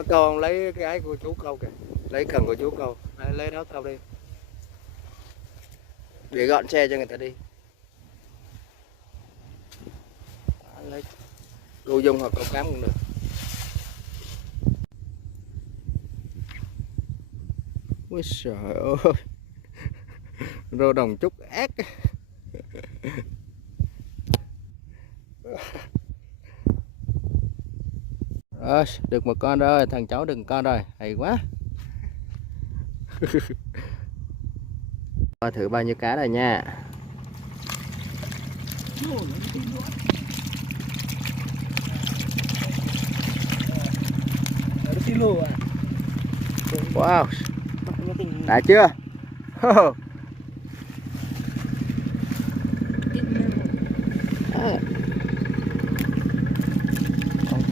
Có câu không? Lấy cái ấy của chú câu kìa, lấy cần của chú câu, lấy đó câu đi, để gọn xe cho người ta đi. Đó, lấy câu dung hoặc câu cám cũng được. Ôi trời ơi, rô đồng trúc ác. Rồi, được một con rồi, thằng cháu đừng con rồi, hay quá. Coi thử bao nhiêu cá rồi nha. Wow, đã chưa? Ok.